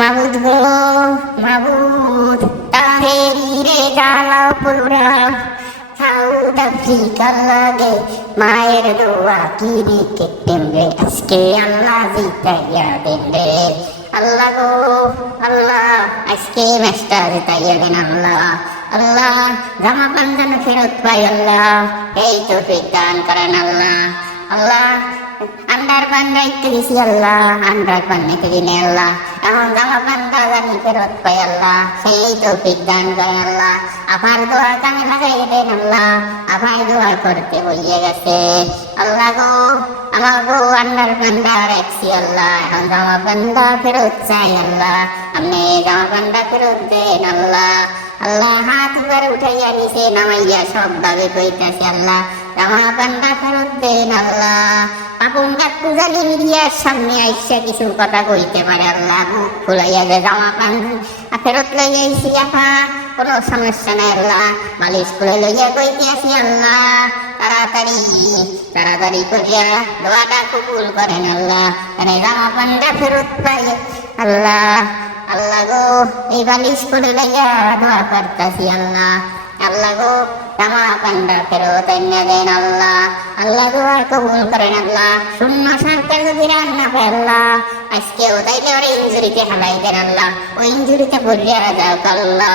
মাবুদ গো মাবুদ তাহেরিরে জ্বালা পুরা সাউথ আফ্রিকার লাগে মায়ের দোয়া কি রিকেটেন রে আজকে আল্লাহ জিতাইয়া দেন রে আল্লাহ গো আল্লাহ আজকে ম্যাচটা জিতাইয়া দেন আল্লাহ আল্লাহ জামা পাঞ্জানো ফেরত পাই আল্লাহ এই তো দান করেন আল্লাহ আল্লাহ আন্ডার পান্ডা ইতে দিছি আল্লাহ আন্ডার পান্ডাকে দিনে আল্লাহ এখন জামা পান্ডা জানি ফেরত পাই আল্লাহ সেই তৌফিক দান করেন আল্লাহ আমার দোয়া কামে লাগাই দেন আল্লাহ আমার দোয়া করতে বলিয়ে গেছে আল্লাহ গো আমার গো আন্ডার পান্ডা রাখছি আল্লাহ এখন জামা পান্ডা ফেরত চাই আল্লাহ আপনি জামা পান্ডা ফেরত দেন আল্লাহ আল্লাহ হাত উপরে উঠাইয়া নিচে নামাইয়া সব ভাবে কইতাছে আল্লাহ জামা পান্ডা ফেরত দেন আল্লাহ আপন পূজারি মিডিয়ার সামনে আইসা কিছু কথা কইতে পারে আল্লাহ মুখ ফুলাইয়া যে জামা পান্ডা ফেরত লইয়া আইসি আপা কোনো সমস্যা নাই আল্লাহ মালিশ করে লইয়া কইতে আসি আল্লাহ তাড়াতাড়ি তাড়াতাড়ি করিয়া দোয়াটা কবুল করেন আল্লাহ জামা পান্ডা ফেরত পাই আল্লাহ আল্লাহ গো এই বালিশ করে লইয়া দোয়া করতাছি আল্লাহ আল্লাহ গো জামা পান্ডা ফেরত এনে দেন আল্লাহ আল্লাহ দোয়া কবুল করেন আল্লাহ শূন্য সরকার যদি রান্না পায় আল্লাহ আজকে ওটাইলে ওরা ইঞ্জুরিতে হালাই দেন আল্লাহ ওই ইঞ্জুরিতে পড়িয়া যাও আল্লাহ।